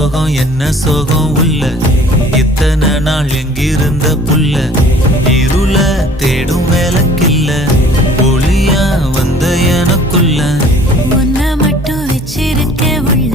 சோகம் என்ன சோகம் உள்ள இத்தனை நாள் எங்கிருந்த புல்ல இருள தேடும் வேலைக்கில்ல ஒளியா வந்த எனக்குள்ள உன்னை மட்டும் வச்சிருக்க உள்ள